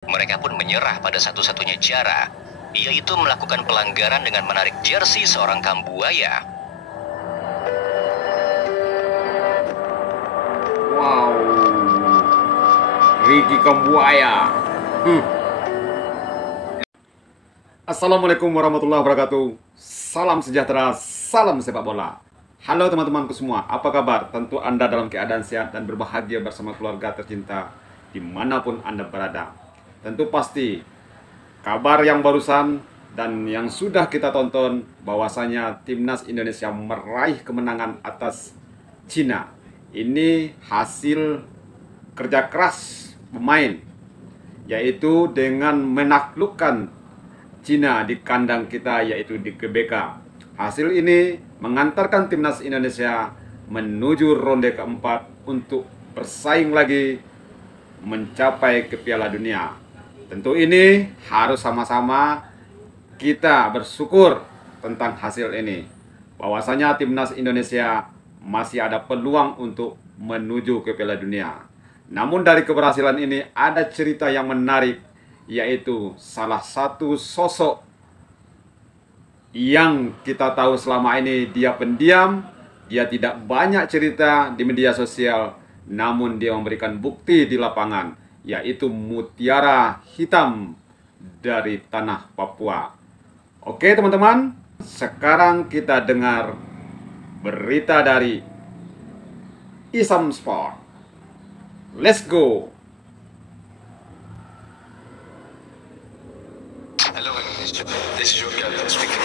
Mereka pun menyerah pada satu-satunya cara, yaitu melakukan pelanggaran dengan menarik jersey seorang Kambuaya. Wow, Ricky Kambuaya. Assalamualaikum warahmatullahi wabarakatuh. Salam sejahtera, salam sepak bola. Halo teman-temanku semua, apa kabar? Tentu Anda dalam keadaan sehat dan berbahagia bersama keluarga tercinta dimanapun Anda berada. Tentu pasti kabar yang barusan dan yang sudah kita tonton bahwasanya timnas Indonesia meraih kemenangan atas Cina. Ini hasil kerja keras pemain, yaitu dengan menaklukkan Cina di kandang kita, yaitu di GBK. Hasil ini mengantarkan timnas Indonesia menuju ronde keempat untuk bersaing lagi mencapai ke Piala Dunia. Tentu ini harus sama-sama kita bersyukur tentang hasil ini, bahwasanya timnas Indonesia masih ada peluang untuk menuju ke Piala Dunia. Namun dari keberhasilan ini ada cerita yang menarik, yaitu salah satu sosok yang kita tahu selama ini dia pendiam, dia tidak banyak cerita di media sosial, namun dia memberikan bukti di lapangan, yaitu mutiara hitam dari tanah Papua. Oke teman-teman, sekarang kita dengar berita dari Isam Sport. Let's go. Hello, this is your captain speaking.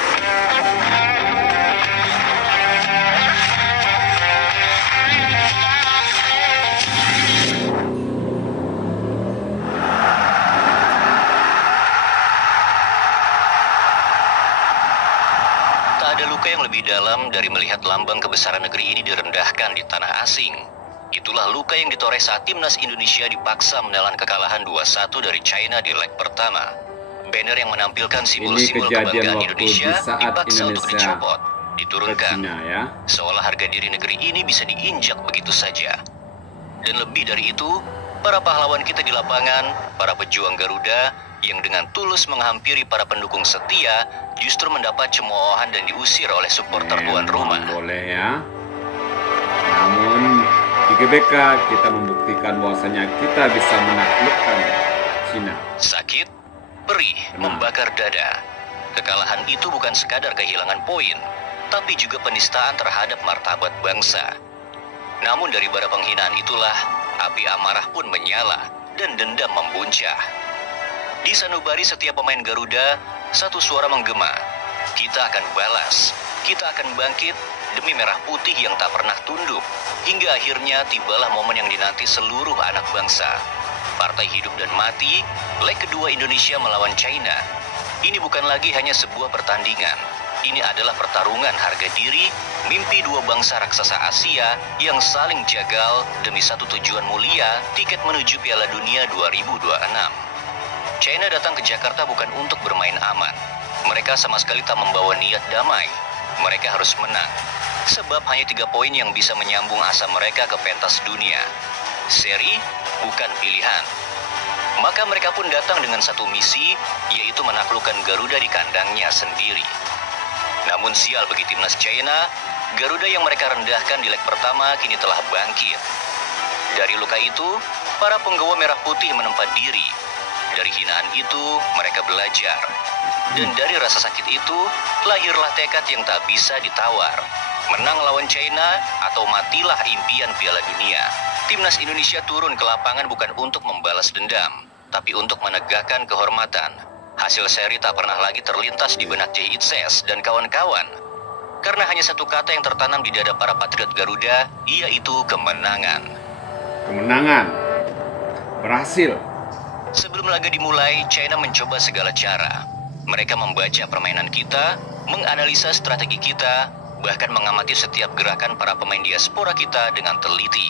Tak ada luka yang lebih dalam dari melihat lambang kebesaran negeri ini direndahkan di tanah asing. Itulah luka yang ditoreh saat timnas Indonesia dipaksa menelan kekalahan 2-1 dari China di leg pertama. Banner yang menampilkan simbol-simbol kebanggaan Indonesia dipaksa untuk dicopot, diturunkan, ya. seolah harga diri negeri ini bisa diinjak begitu saja. Dan lebih dari itu, para pahlawan kita di lapangan, para pejuang Garuda yang dengan tulus menghampiri para pendukung setia, justru mendapat cemoohan dan diusir oleh supporter tuan rumah. Boleh ya. Namun di GBK kita membuktikan bahwasanya kita bisa menaklukkan Cina. Sakit, perih, membakar dada. Kekalahan itu bukan sekadar kehilangan poin, tapi juga penistaan terhadap martabat bangsa. Namun dari bara penghinaan itulah, api amarah pun menyala dan dendam membuncah. Di sanubari setiap pemain Garuda, satu suara menggema. Kita akan balas, kita akan bangkit demi merah putih yang tak pernah tunduk. Hingga akhirnya tibalah momen yang dinanti seluruh anak bangsa. Partai hidup dan mati, leg kedua Indonesia melawan China. Ini bukan lagi hanya sebuah pertandingan. Ini adalah pertarungan harga diri, mimpi dua bangsa raksasa Asia yang saling jagal demi satu tujuan mulia, tiket menuju Piala Dunia 2026. China datang ke Jakarta bukan untuk bermain aman. Mereka sama sekali tak membawa niat damai. Mereka harus menang. Sebab hanya 3 poin yang bisa menyambung asa mereka ke pentas dunia. Seri bukan pilihan. Maka mereka pun datang dengan satu misi, yaitu menaklukkan Garuda di kandangnya sendiri. Namun sial bagi timnas China, Garuda yang mereka rendahkan di leg pertama kini telah bangkit. Dari luka itu, para penggawa merah putih menempat diri. Dari hinaan itu, mereka belajar. Dan dari rasa sakit itu, lahirlah tekad yang tak bisa ditawar. Menang lawan China atau matilah impian Piala Dunia. Timnas Indonesia turun ke lapangan bukan untuk membalas dendam, tapi untuk menegakkan kehormatan. Hasil seri tak pernah lagi terlintas di benak Jay Itzes dan kawan-kawan. Karena hanya satu kata yang tertanam di dada para patriot Garuda, yaitu kemenangan. Kemenangan. Berhasil. Sebelum laga dimulai, China mencoba segala cara. Mereka membaca permainan kita, menganalisa strategi kita, bahkan mengamati setiap gerakan para pemain diaspora kita dengan teliti.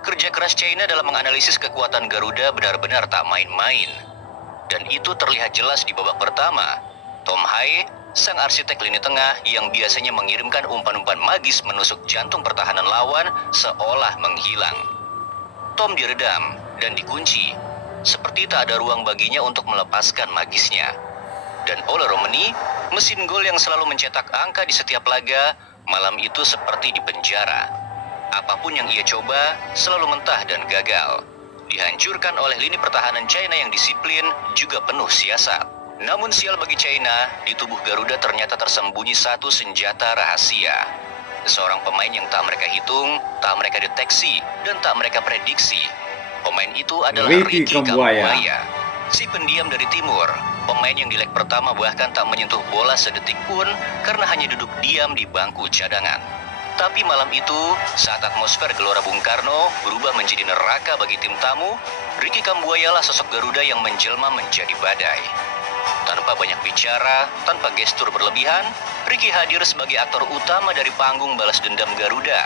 Kerja keras China dalam menganalisis kekuatan Garuda benar-benar tak main-main. Dan itu terlihat jelas di babak pertama. Tom Hai, sang arsitek lini tengah yang biasanya mengirimkan umpan-umpan magis menusuk jantung pertahanan lawan, seolah menghilang. Tom diredam dan dikunci. seperti tak ada ruang baginya untuk melepaskan magisnya. Dan Ole Romani, mesin gol yang selalu mencetak angka di setiap laga, malam itu seperti di penjara. Apapun yang ia coba, selalu mentah dan gagal. Dihancurkan oleh lini pertahanan China yang disiplin, juga penuh siasat. Namun sial bagi China, di tubuh Garuda ternyata tersembunyi satu senjata rahasia. Seorang pemain yang tak mereka hitung, tak mereka deteksi, dan tak mereka prediksi. Pemain itu adalah Ricky Kambuaya, si pendiam dari timur. Pemain yang di leg pertama bahkan tak menyentuh bola sedetik pun karena hanya duduk diam di bangku cadangan. Tapi malam itu, saat atmosfer Gelora Bung Karno berubah menjadi neraka bagi tim tamu, Ricky Kambuaya lah sosok Garuda yang menjelma menjadi badai. Tanpa banyak bicara, tanpa gestur berlebihan, Ricky hadir sebagai aktor utama dari panggung balas dendam Garuda.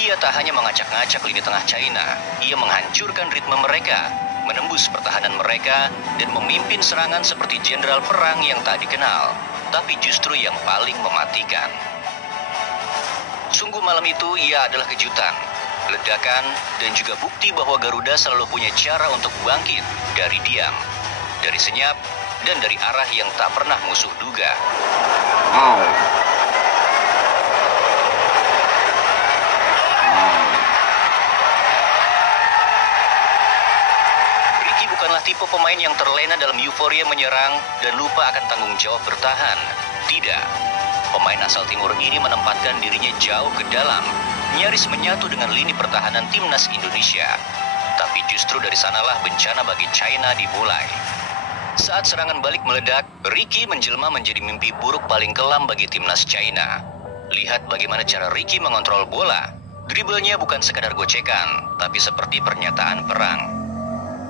Ia tak hanya mengacak-ngacak lini tengah China, ia menghancurkan ritme mereka, menembus pertahanan mereka, dan memimpin serangan seperti jenderal perang yang tak dikenal, tapi justru yang paling mematikan. Sungguh malam itu ia adalah kejutan, ledakan, dan juga bukti bahwa Garuda selalu punya cara untuk bangkit dari diam, dari senyap, dan dari arah yang tak pernah musuh duga. Wow. Ricky bukanlah tipe pemain yang terlena dalam euforia menyerang dan lupa akan tanggung jawab bertahan. Tidak. Pemain asal timur ini menempatkan dirinya jauh ke dalam, nyaris menyatu dengan lini pertahanan timnas Indonesia. Tapi justru dari sanalah bencana bagi China dimulai. Saat serangan balik meledak, Ricky menjelma menjadi mimpi buruk paling kelam bagi timnas China. Lihat bagaimana cara Ricky mengontrol bola. Dribblenya bukan sekadar gocekan, tapi seperti pernyataan perang.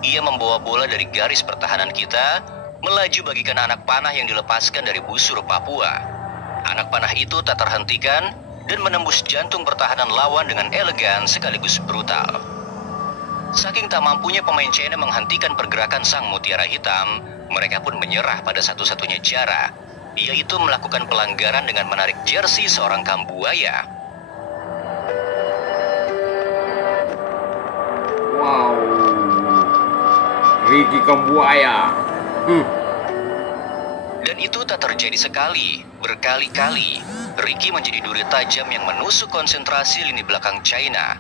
Ia membawa bola dari garis pertahanan kita, melaju bagikan anak panah yang dilepaskan dari busur Papua. Anak panah itu tak terhentikan dan menembus jantung pertahanan lawan dengan elegan sekaligus brutal. Saking tak mampunya pemain China menghentikan pergerakan sang mutiara hitam, mereka pun menyerah pada satu-satunya cara, yaitu melakukan pelanggaran dengan menarik jersey seorang Kambuaya. Wow. Ricky Kambuaya. Dan itu tak terjadi sekali, berkali-kali. Ricky menjadi duri tajam yang menusuk konsentrasi lini belakang China.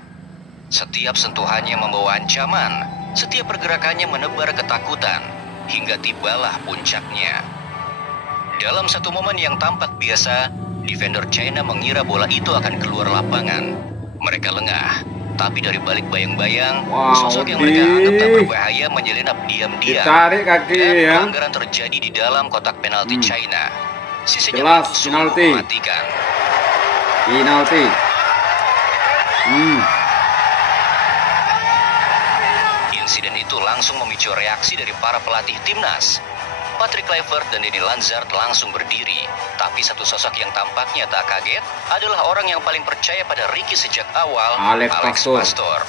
Setiap sentuhannya membawa ancaman, setiap pergerakannya menebar ketakutan, hingga tibalah puncaknya. Dalam satu momen yang tampak biasa, defender China mengira bola itu akan keluar lapangan. Mereka lengah, tapi dari balik bayang-bayang, sosok yang mereka anggap tak berbahaya menyelinap diam-diam. Ditarik kaki Dan ya. pelanggaran terjadi di dalam kotak penalti China. Si senyap Jelas, itu sungguh penalti. mematikan. Penalti. Insiden itu langsung memicu reaksi dari para pelatih timnas. Patrick Kluivert dan Denny Lanzard langsung berdiri. Tapi satu sosok yang tampaknya tak kaget adalah orang yang paling percaya pada Ricky sejak awal, Alex Pastor.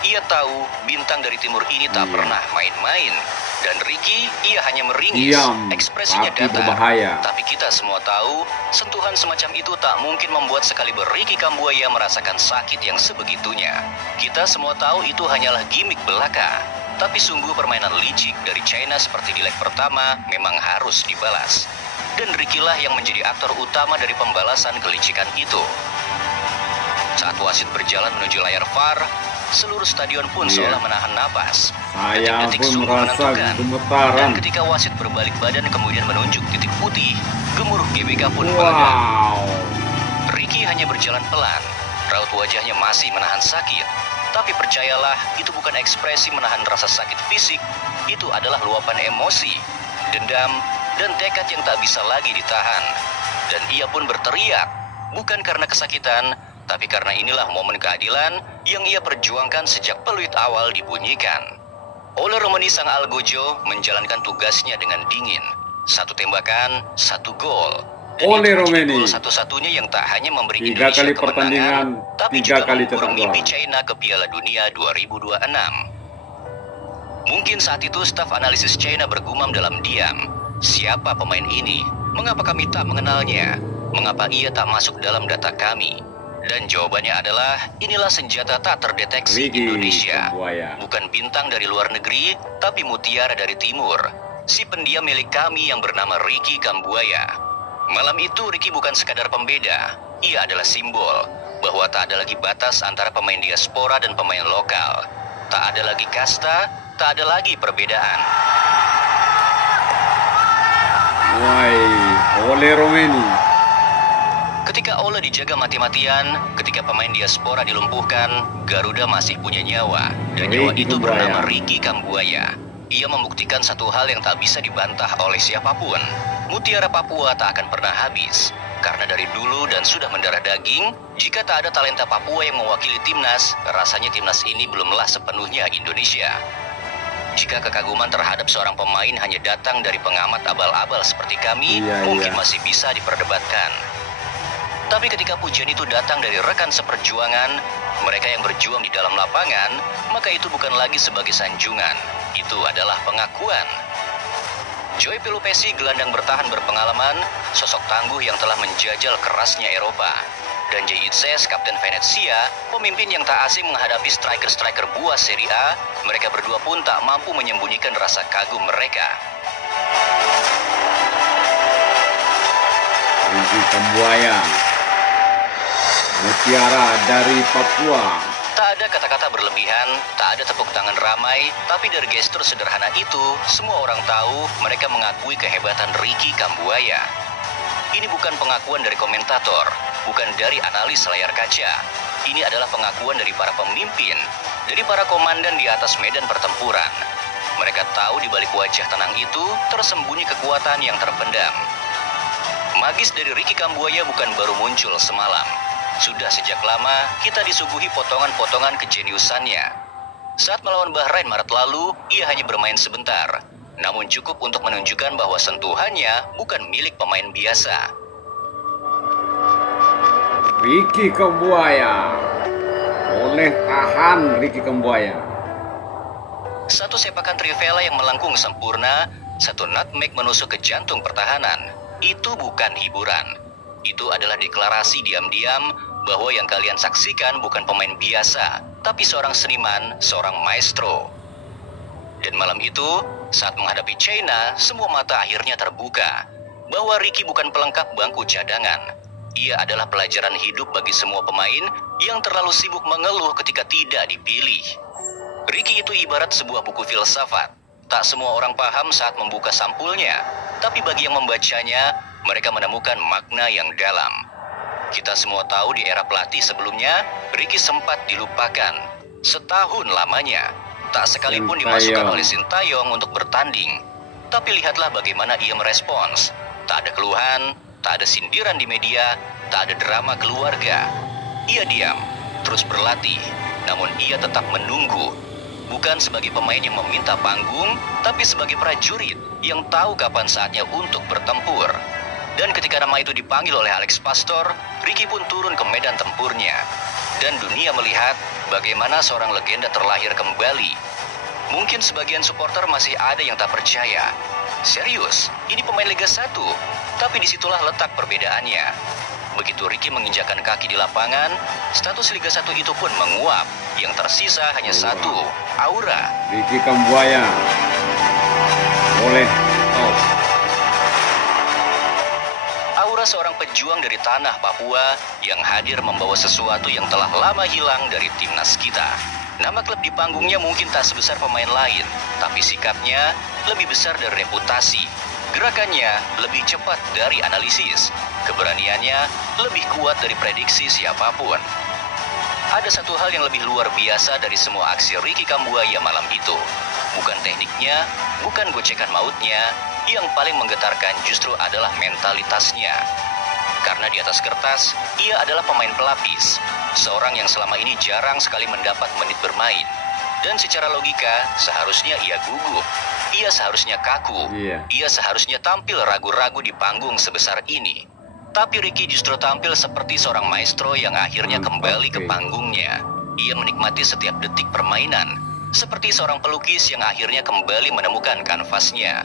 Ia tahu bintang dari timur ini tak pernah main-main. Dan Ricky, ia hanya meringis, Diam, ekspresinya tapi datar. berbahaya. Tapi kita semua tahu, sentuhan semacam itu tak mungkin membuat sekaliber Ricky Kambuaya merasakan sakit yang sebegitunya. Kita semua tahu itu hanyalah gimik belaka. Tapi sungguh permainan licik dari China seperti di leg pertama memang harus dibalas. Dan Ricky lah yang menjadi aktor utama dari pembalasan kelicikan itu. Saat wasit berjalan menuju layar VAR, seluruh stadion pun seolah menahan napas. Saya Detik-detik pun sungguh merasa menentukan. gemetaran. Dan ketika wasit berbalik badan kemudian menunjuk titik putih, gemuruh GBK pun meledak. Wow. Ricky hanya berjalan pelan, raut wajahnya masih menahan sakit. Tapi percayalah, itu bukan ekspresi menahan rasa sakit fisik, itu adalah luapan emosi, dendam, dan tekad yang tak bisa lagi ditahan. Dan ia pun berteriak, bukan karena kesakitan, tapi karena inilah momen keadilan yang ia perjuangkan sejak peluit awal dibunyikan. Ole Romani sang Algojo menjalankan tugasnya dengan dingin. Satu tembakan, satu gol. Dan Ole itu menjadi Romani. gol satu-satunya yang tak hanya memberi 3 Indonesia kali kemenangan, pertandingan, tapi 3 juga kali mengurung cetak mimpi gol. China ke Piala Dunia 2026. Mungkin saat itu staf analisis China bergumam dalam diam. Siapa pemain ini? Mengapa kami tak mengenalnya? Mengapa ia tak masuk dalam data kami? Dan jawabannya adalah, inilah senjata tak terdeteksi Ricky Indonesia. Kambuaya. Bukan bintang dari luar negeri, tapi mutiara dari timur. Si pendiam milik kami yang bernama Ricky Kambuaya. Malam itu Ricky bukan sekadar pembeda. Ia adalah simbol bahwa tak ada lagi batas antara pemain diaspora dan pemain lokal. Tak ada lagi kasta, tak ada lagi perbedaan. Woi, Ole Romeni. Ketika Ole dijaga mati-matian, ketika pemain diaspora dilumpuhkan, Garuda masih punya nyawa. Dan nyawa Ricky itu Kambuaya. bernama Ricky Kambuaya. Ia membuktikan satu hal yang tak bisa dibantah oleh siapapun. Mutiara Papua tak akan pernah habis. Karena dari dulu dan sudah mendarah daging, jika tak ada talenta Papua yang mewakili timnas, rasanya timnas ini belumlah sepenuhnya Indonesia. Jika kekaguman terhadap seorang pemain hanya datang dari pengamat abal-abal seperti kami, Iya, mungkin iya. masih bisa diperdebatkan. Tapi ketika pujian itu datang dari rekan seperjuangan, mereka yang berjuang di dalam lapangan, maka itu bukan lagi sebagai sanjungan. Itu adalah pengakuan. Joy Pelupesi, gelandang bertahan berpengalaman, sosok tangguh yang telah menjajal kerasnya Eropa. Dan Jay Itzes, kapten Venezia, pemimpin yang tak asing menghadapi striker-striker buah Serie A, mereka berdua pun tak mampu menyembunyikan rasa kagum mereka. Ricky Kambuaya. Mutiara dari Papua. Tak ada kata-kata berlebihan, tak ada tepuk tangan ramai, tapi dari gestur sederhana itu, semua orang tahu mereka mengakui kehebatan Ricky Kambuaya. Ini bukan pengakuan dari komentator, bukan dari analis layar kaca. Ini adalah pengakuan dari para pemimpin, dari para komandan di atas medan pertempuran. Mereka tahu di balik wajah tenang itu tersembunyi kekuatan yang terpendam. Magis dari Ricky Kambuaya bukan baru muncul semalam. Sudah sejak lama kita disuguhi potongan-potongan kejeniusannya. Saat melawan Bahrain Maret lalu, ia hanya bermain sebentar. Namun cukup untuk menunjukkan bahwa sentuhannya bukan milik pemain biasa. Ricky Kambuaya. Oleh tahan Ricky Kambuaya. Satu sepakan trivela yang melengkung sempurna, satu nutmeg menusuk ke jantung pertahanan. Itu bukan hiburan. Itu adalah deklarasi diam-diam bahwa yang kalian saksikan bukan pemain biasa, tapi seorang seniman, seorang maestro. Dan malam itu, saat menghadapi China, semua mata akhirnya terbuka. Bahwa Ricky bukan pelengkap bangku cadangan. Ia adalah pelajaran hidup bagi semua pemain yang terlalu sibuk mengeluh ketika tidak dipilih. Ricky itu ibarat sebuah buku filsafat. Tak semua orang paham saat membuka sampulnya, tapi bagi yang membacanya, mereka menemukan makna yang dalam. Kita semua tahu di era pelatih sebelumnya, Ricky sempat dilupakan. Setahun lamanya, tak sekalipun dimasukkan oleh Sintayong untuk bertanding. Tapi lihatlah bagaimana ia merespons. Tak ada keluhan, tak ada sindiran di media, tak ada drama keluarga. Ia diam, terus berlatih, namun ia tetap menunggu. Bukan sebagai pemain yang meminta panggung, tapi sebagai prajurit yang tahu kapan saatnya untuk bertempur. Dan ketika nama itu dipanggil oleh Alex Pastor, Ricky pun turun ke medan tempurnya. Dan dunia melihat bagaimana seorang legenda terlahir kembali. Mungkin sebagian supporter masih ada yang tak percaya. Serius, ini pemain Liga 1. Tapi disitulah letak perbedaannya. Begitu Ricky menginjakan kaki di lapangan, status Liga 1 itu pun menguap. Yang tersisa hanya satu, aura. Ricky Kambuaya. Oleh top. Aura seorang pejuang dari tanah Papua yang hadir membawa sesuatu yang telah lama hilang dari timnas kita. Nama klub di panggungnya mungkin tak sebesar pemain lain, tapi sikapnya lebih besar dari reputasi. Gerakannya lebih cepat dari analisis. Keberaniannya lebih kuat dari prediksi siapapun. Ada satu hal yang lebih luar biasa dari semua aksi Ricky Kambuaya malam itu. Bukan tekniknya, bukan gocekan mautnya, yang paling menggetarkan justru adalah mentalitasnya. Karena di atas kertas, ia adalah pemain pelapis. Seorang yang selama ini jarang sekali mendapat menit bermain. Dan secara logika, seharusnya ia gugup. Ia seharusnya kaku. Ia seharusnya tampil ragu-ragu di panggung sebesar ini. Tapi Ricky justru tampil seperti seorang maestro yang akhirnya kembali ke panggungnya. Ia menikmati setiap detik permainan, seperti seorang pelukis yang akhirnya kembali menemukan kanvasnya.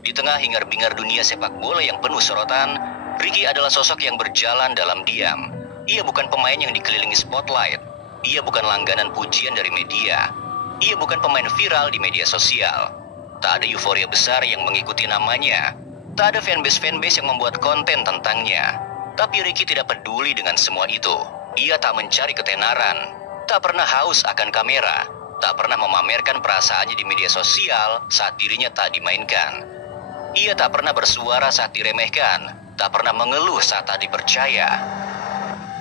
Di tengah hingar-bingar dunia sepak bola yang penuh sorotan, Ricky adalah sosok yang berjalan dalam diam. Ia bukan pemain yang dikelilingi spotlight. Ia bukan langganan pujian dari media. Ia bukan pemain viral di media sosial. Tak ada euforia besar yang mengikuti namanya. Tak ada fanbase yang membuat konten tentangnya. Tapi Ricky tidak peduli dengan semua itu. Ia tak mencari ketenaran. Tak pernah haus akan kamera. Tak pernah memamerkan perasaannya di media sosial saat dirinya tak dimainkan. Ia tak pernah bersuara saat diremehkan. Tak pernah mengeluh saat tak dipercaya.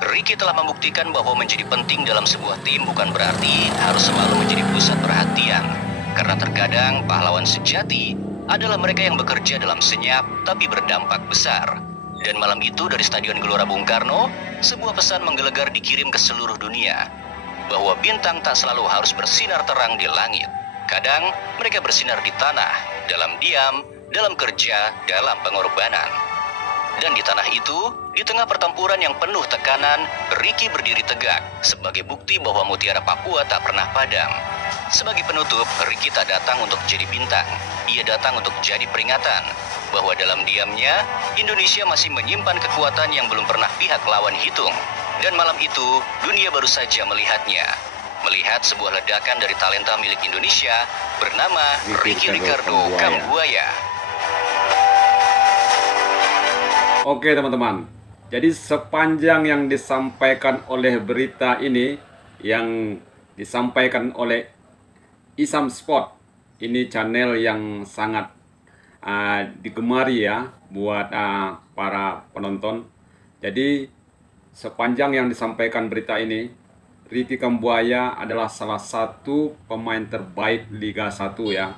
Ricky telah membuktikan bahwa menjadi penting dalam sebuah tim bukan berarti harus selalu menjadi pusat perhatian. Karena terkadang pahlawan sejati adalah mereka yang bekerja dalam senyap tapi berdampak besar. Dan malam itu dari Stadion Gelora Bung Karno, sebuah pesan menggelegar dikirim ke seluruh dunia. Bahwa bintang tak selalu harus bersinar terang di langit. Kadang mereka bersinar di tanah, dalam diam, dalam kerja, dalam pengorbanan. Dan di tanah itu, di tengah pertempuran yang penuh tekanan, Ricky berdiri tegak sebagai bukti bahwa mutiara Papua tak pernah padam. Sebagai penutup, Ricky tak datang untuk jadi bintang. Ia datang untuk jadi peringatan bahwa dalam diamnya, Indonesia masih menyimpan kekuatan yang belum pernah pihak lawan hitung. Dan malam itu, dunia baru saja melihatnya. Melihat sebuah ledakan dari talenta milik Indonesia bernama Ricky Ricardo Kambuaya. Oke teman-teman, jadi sepanjang yang disampaikan oleh berita ini, yang disampaikan oleh Isam Sport, ini channel yang sangat digemari ya buat para penonton. Jadi sepanjang yang disampaikan berita ini, Ricky Kambuaya adalah salah satu pemain terbaik Liga 1 ya.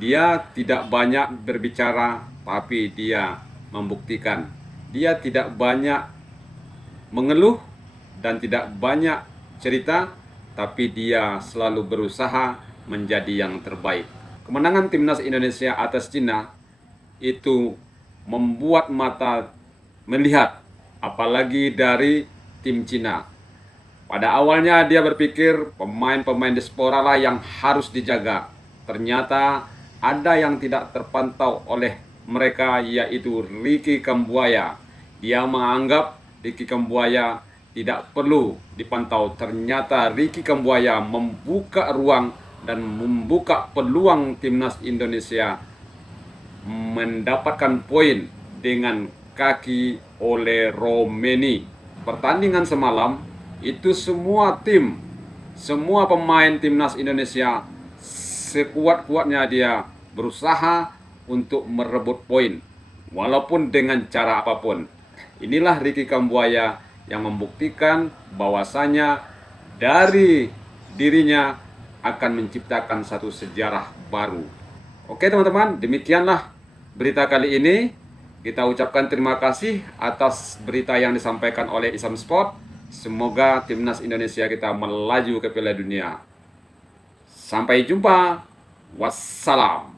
Dia tidak banyak berbicara, tapi dia membuktikan. Dia tidak banyak mengeluh dan tidak banyak cerita, tapi dia selalu berusaha menjadi yang terbaik. Kemenangan timnas Indonesia atas Cina itu membuat mata melihat, apalagi dari tim Cina. Pada awalnya dia berpikir pemain-pemain diaspora lah yang harus dijaga. Ternyata ada yang tidak terpantau oleh mereka, yaitu Ricky Kambuaya. Dia menganggap Ricky Kambuaya tidak perlu dipantau. Ternyata Ricky Kambuaya membuka ruang dan membuka peluang timnas Indonesia mendapatkan poin dengan kaki oleh Romeni. Pertandingan semalam itu semua tim, semua pemain timnas Indonesia sekuat-kuatnya dia berusaha untuk merebut poin, walaupun dengan cara apapun. Inilah Ricky Kambuaya yang membuktikan bahwasanya dari dirinya akan menciptakan satu sejarah baru. Oke teman-teman, demikianlah berita kali ini. Kita ucapkan terima kasih atas berita yang disampaikan oleh Isam Sport. Semoga timnas Indonesia kita melaju ke Piala Dunia. Sampai jumpa. Wassalam.